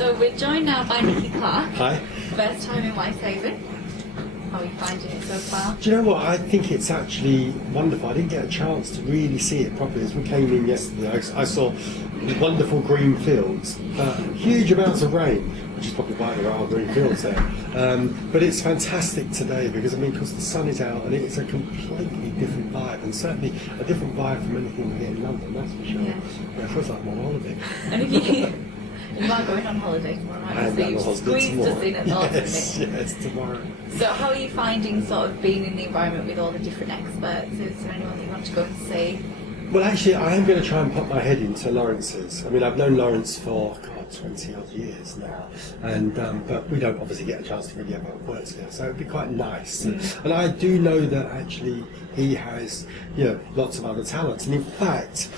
So we're joined now by Nicky Clarke. Hi. First time in Whitehaven. How are you finding it so far? Do you know what? I think it's actually wonderful. I didn't get a chance to really see it properly. As we came in yesterday, I saw wonderful green fields, huge amounts of rain, which is probably why there are green fields there. But it's fantastic today because, because the sun is out and it's a completely different vibe, and certainly a different vibe from anything we get in London, that's for sure. Yeah, it feels like I'm on holiday. And if you are going on holiday tomorrow, right? So you've squeezed us in at the last minute. Yes, tomorrow. So how are you finding sort of being in the environment with all the different experts? Is there anyone that you want to go and see? Well, actually, I am going to try and put my head into Lawrence's. I've known Lawrence for, 20 odd years now, and but we don't obviously get a chance to really ever work together, so it'd be quite nice. And I do know that actually he has, lots of other talents, and in fact,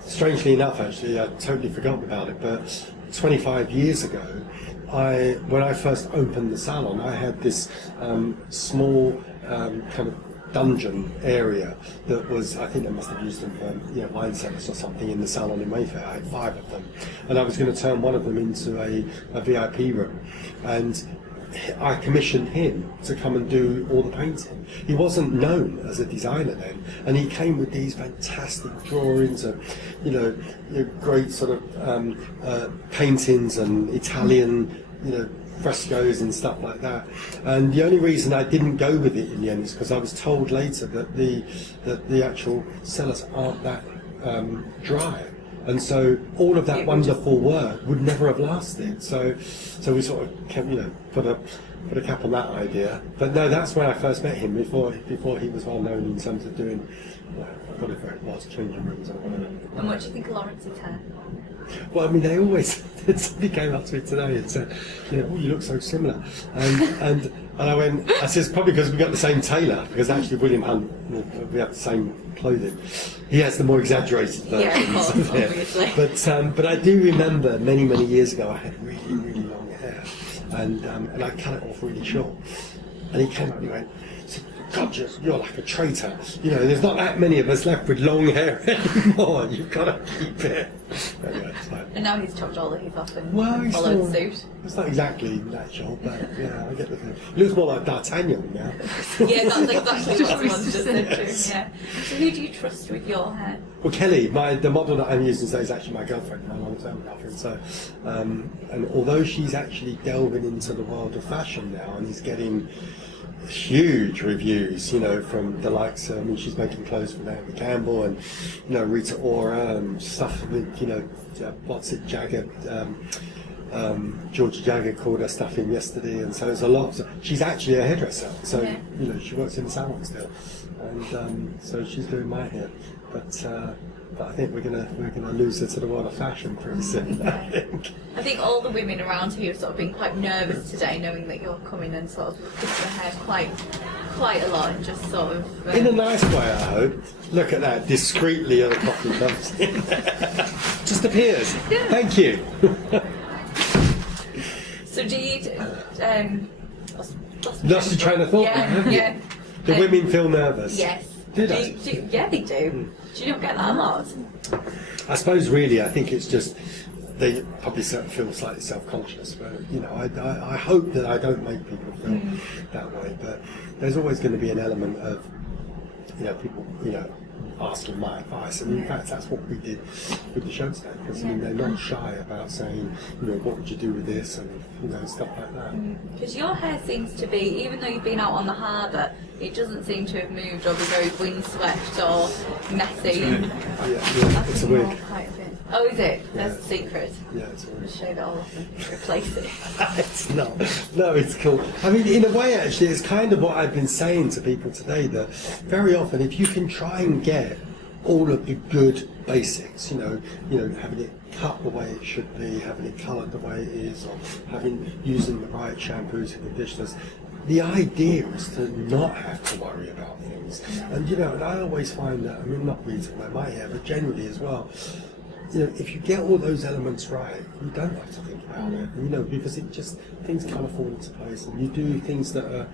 strangely enough, actually, I'd totally forgotten about it, but 25 years ago, when I first opened the salon, I had this small kind of dungeon area that was, I think they must have used them for wine cellars or something in the salon in Mayfair. I had 5 of them, and I was going to turn one of them into a VIP room, and I commissioned him to come and do all the painting. He wasn't known as a designer then, and he came with these fantastic drawings of, great sort of paintings and Italian, frescoes and stuff like that. And the only reason I didn't go with it in the end is because I was told later that the actual cellars aren't that dry. And so all of that wonderful work would never have lasted. So we sort of kept, put a cap on that idea. But no, that's when I first met him, before he was well known in terms of doing, whatever it was, changing rooms or whatever. And what do you think of Lawrence's hair? Well, they always, somebody came up to me today and said, you look so similar. And I said, it's probably because we got the same tailor, because actually William Hunt, we have the same clothing. He has the more exaggerated versions of it. Obviously. But I do remember many, many years ago I had really, really long hair, and I cut it off really short. And he came up and he went, God, you're like a traitor. There's not that many of us left with long hair anymore. You've got to keep it. Anyway, it's fine. And now he's chopped all of his off and he's followed suit. It's not exactly natural, but yeah, I get the thing. He looks more like D'Artagnan now. Yeah, that's exactly what I was just saying. Yeah. So who do you trust with your hair? Well, Kelly, the model that I'm using today is actually my girlfriend, my long-term girlfriend. So, and although she's actually delving into the world of fashion now and is getting huge reviews, from the likes of, she's making clothes for Naomi Campbell and, Rita Ora and stuff with, Jagger, Georgia Jagger called her stuff in yesterday, and so there's a lot. She's actually a hairdresser, so, she works in the salon still, and so she's doing my hair, but I think we're gonna lose her to the world of fashion pretty soon. I think all the women around here have sort of been quite nervous today, knowing that you're coming and sort of fixing their hair quite a lot, and just sort of in a nice way, I hope. Look at that, discreetly at the coffee comes in. Just appears. Yeah. Thank you. So do you lost your train of thought? Yeah. The women feel nervous. Yes. Yeah, they do. Do you not get that a lot? I suppose really, I think it's just they probably feel slightly self-conscious, but I hope that I don't make people feel that way. But there's always going to be an element of people asking my advice, and in fact that's what we did with the show today, because they're not shy about saying what would you do with this, and stuff like that. Because your hair seems to be, even though you've been out on the harbour, it doesn't seem to have moved or be very windswept or messy. Yeah, it's a wig. Oh, is it? That's the secret. Yeah, it's a wig. Just shave it all off and replace it. It's not. No, it's cool. In a way, actually, it's kind of what I've been saying to people today, that very often, if you can try and get all of the good basics, having it cut the way it should be, having it coloured the way it is, or using the right shampoos and conditioners. The idea is to not have to worry about things. And and I always find that, not really talking about my hair, but generally as well, if you get all those elements right, you don't have to think about it, because things kind of fall into place, and you do things that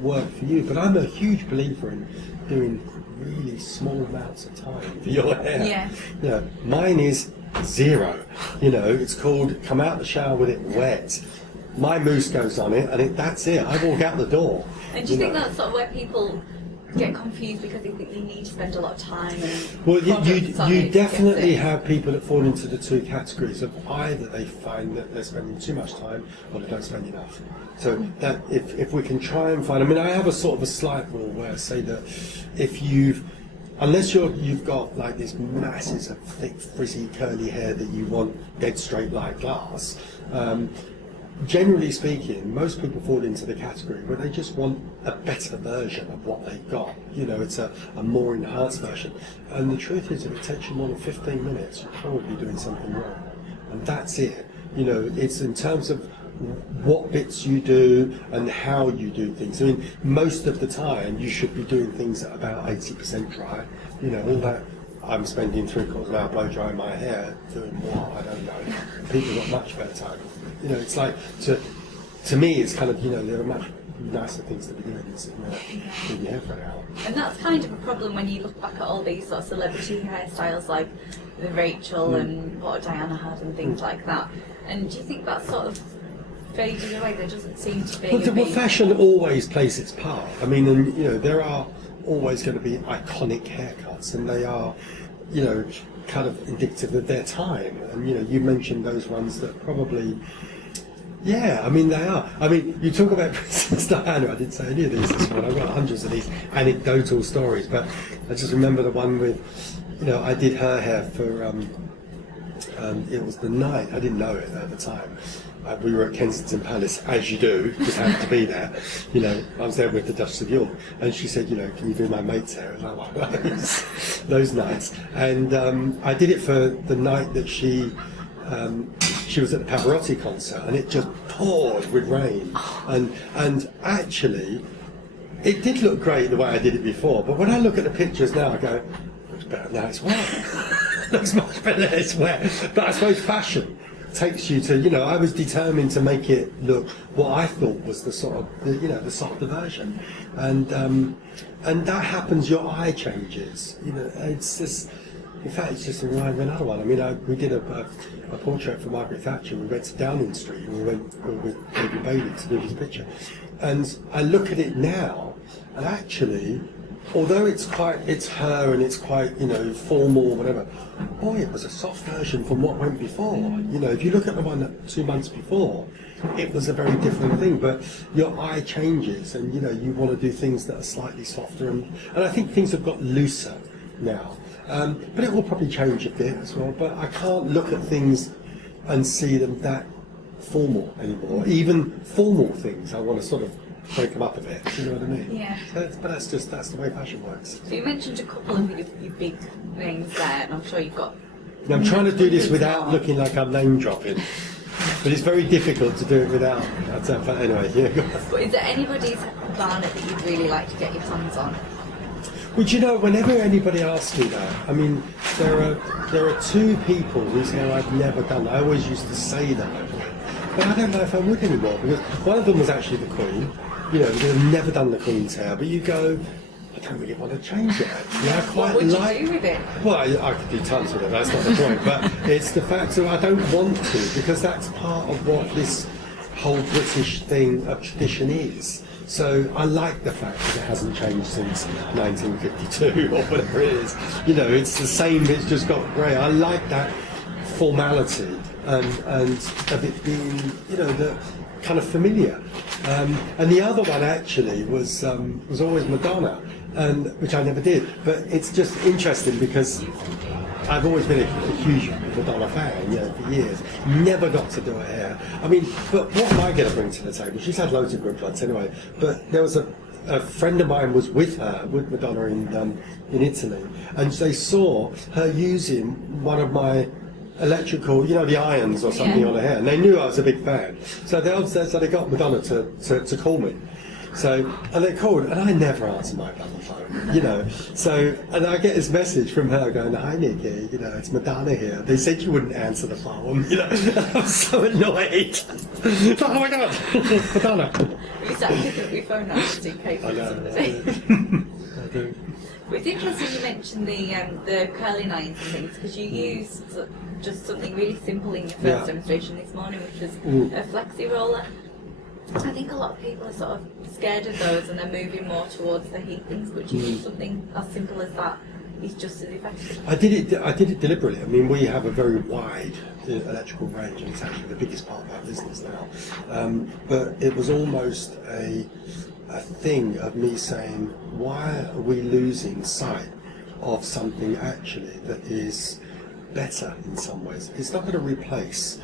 work for you. But I'm a huge believer in doing really small amounts of time for your hair. Yeah. Mine is 0. It's called come out the shower with it wet. My mousse goes on it, and that's it. I walk out the door. And do you think that's sort of where people get confused because they think they need to spend a lot of time and well, products on you it to definitely get it? have people that fall into the 2 categories of either they find that they're spending too much time or they don't spend enough. So that if we can try and find, I have a sort of a slight rule where I say that if unless you've got like this masses of thick, frizzy, curly hair that you want dead straight like glass, generally speaking, most people fall into the category where they just want a better version of what they've got. It's a more enhanced version. And the truth is, if it takes you more than 15 minutes, you're probably doing something wrong. And that's it. It's in terms of what bits you do and how you do things. Most of the time, you should be doing things at about 80% dry. All that. I'm spending 3/4 of an hour blow drying my hair, doing what? I don't know. People got much better time. It's like, to me, it's kind of, there are much nicer things to be doing than sitting there doing your hair for an hour. And that's kind of a problem when you look back at all these sort of celebrity hairstyles like the Rachel and what Diana had and things like that. And do you think that sort of faded away? There doesn't seem to be. Well, fashion always plays its part. There are always going to be iconic haircuts, and they are, kind of indicative of their time. And you mentioned those ones that probably, they are. You talk about Princess Diana. I didn't say any of these this morning. I've got hundreds of these anecdotal stories, but I just remember the one with, I did her hair for. It was the night, I didn't know it at the time. We were at Kensington Palace, as you do, just happened to be there. I was there with the Duchess of York, and she said, can you do my mate's hair? And I was like, those nights. And I did it for the night that she was at the Pavarotti concert, and it just poured with rain. And actually, it did look great the way I did it before, but when I look at the pictures now, I go, it looks better now it's wet. Looks much better now it's wet. But I suppose fashion takes you to, I was determined to make it look what I thought was the sort of, the softer version. And that happens, your eye changes. It's just, in fact, it's just in line with another one. We did a portrait for Margaret Thatcher. We went to Downing Street and we went with David Bailey to do his picture. And I look at it now, and actually, although it's her and it's quite, formal or whatever, boy, it was a soft version from what went before. If you look at the one that 2 months before, it was a very different thing, but your eye changes and, you want to do things that are slightly softer. And I think things have got looser now. But it will probably change a bit as well, but I can't look at things and see them that formal anymore. Even formal things, I want to sort of break them up a bit, you know what I mean? Yeah. But that's the way fashion works. So you mentioned a couple of your big names there, and I'm sure you've got. Now, I'm trying to do this without looking like I'm name dropping, but it's very difficult to do it without. But anyway, yeah. Go on. But is there anybody's Barnet that you'd really like to get your hands on? Well, whenever anybody asks me that, there are 2 people whose hair I've never done. I always used to say that I would, but I don't know if I would anymore, because one of them was actually the Queen. They've never done the Queen's hair, but you go, I don't really want to change it actually. I quite what would like. you do with it? Well, I could do tons with it, that's not the point, but it's the fact that I don't want to, because that's part of what this whole British thing of tradition is. So I like the fact that it hasn't changed since 1952 or whatever it is. It's the same, it's just got grey. I like that formality and of it being, the kind of familiar. And the other one actually was always Madonna, which I never did. But it's just interesting because I've always been a huge Madonna fan, for years. Never got to do her hair. But what am I going to bring to the table? She's had loads of good ones anyway. But there was a friend of mine was with Madonna in Italy, and they saw her using one of my electrical, the irons or something on her hair, and they knew I was a big fan. So they got Madonna to call me. So, and they're called, and I never answer my bloody phone, you know. So, and I get this message from her going, "Hi Nicky, you know, it's Madonna here. They said you wouldn't answer the phone, you know." I'm so annoyed. It's like, oh my God, Madonna. We start picking up your phone now just in case. I know. I do. But it's interesting you mentioned the curling irons and things, because you used just something really simple in your first demonstration this morning, which was a flexi roller. I think a lot of people are sort of scared of those and they're moving more towards the heat things, but do you think something as simple as that is just as effective? I did it deliberately. I mean, we have a very wide electrical range, and it's actually the biggest part of our business now. But it was almost a thing of me saying, why are we losing sight of something actually that is better in some ways? It's not going to replace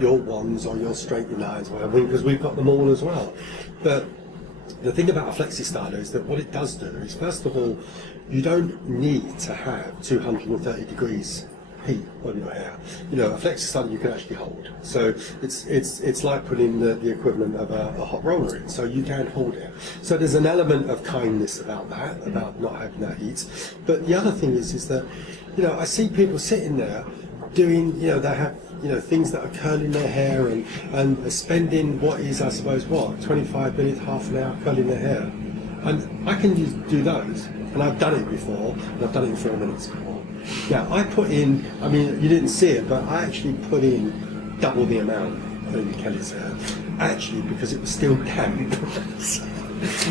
your wands or your straightening irons, or whatever, because we've got them all as well. But the thing about a flexi styler is that what it does do is, first of all, you don't need to have 230 degrees heat on your hair. You know, a flexi styler you can actually hold. So it's like putting the equivalent of a hot roller in. So you can hold it. So there's an element of kindness about that, about not having that heat. But the other thing is that, you know, I see people sitting there doing, you know, they have, you know, things that are curling their hair and spending what is, I suppose, 25 minutes, half an hour curling their hair. And I can do those, and I've done it before, and I've done it in 4 minutes before. Now, I put in, I mean, you didn't see it, but I actually put in double the amount in Kelly's hair, actually, because it was still damp.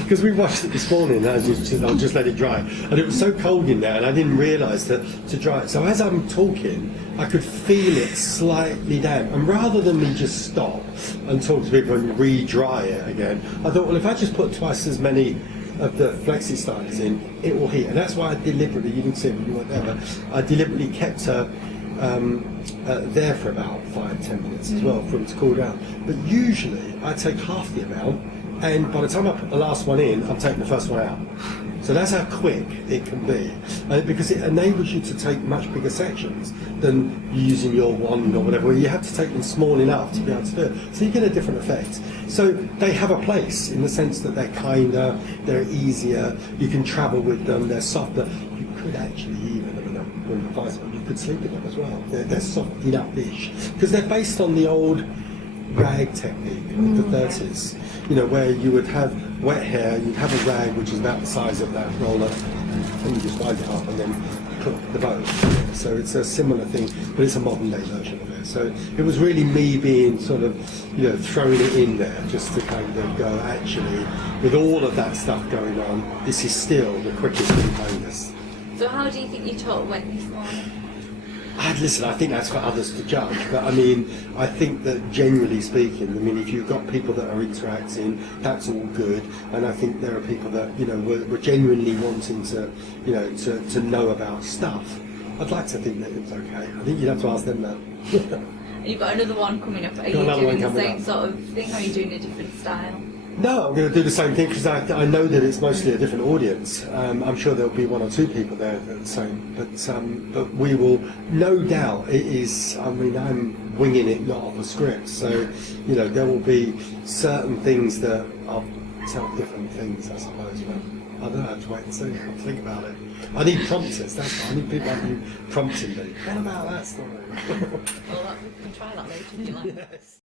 Because we washed it this morning, and I'll just let it dry. And it was so cold in there, and I didn't realise that to dry it. So as I'm talking, I could feel it slightly damp. And rather than me just stop and talk to people and re-dry it again, I thought, well, if I just put twice as many of the flexi stylers in, it will heat. And that's why I deliberately, you didn't see it when you weren't there, but I deliberately kept her there for about 5-10 minutes as well for it to cool down. But usually I take half the amount, and by the time I put the last one in, I'm taking the first one out. So that's how quick it can be, because it enables you to take much bigger sections than using your wand or whatever, where you have to take them small enough to be able to do it. So you get a different effect. So they have a place in the sense that they're kinder, they're easier, you can travel with them, they're softer. You could actually even, you could sleep with them as well. They're soft enough-ish, because they're based on the old rag technique of the 30s, you know, where you would have wet hair, you'd have a rag which is about the size of that roller, and you just wind it up and then put the bow. So it's a similar thing, but it's a modern day version of it. So it was really me being sort of, you know, throwing it in there just to kind of go, actually, with all of that stuff going on, this is still the quickest and kindest. So how do you think your talk went this morning? Listen, I think that's for others to judge, but I mean, I think that generally speaking, I mean, if you've got people that are interacting, that's all good, and I think there are people that, you know, were genuinely wanting to, you know, to know about stuff. I'd like to think that it was okay. I think you'd have to ask them that. And you've got another one coming up. Are you doing the same sort of thing, or are you doing a different style? No, I'm going to do the same thing because I know that it's mostly a different audience. I'm sure there'll be 1 or 2 people there that are the same, but we will, no doubt, it is, I mean, I'm winging it, not off a script, so, you know, there will be certain things that I'll tell different things, I suppose, but I don't know, I have to wait and see, I'll think about it. I need prompters, that's what I need, people like you prompting me. What about that story? Well, we can try that later if you like. Yes.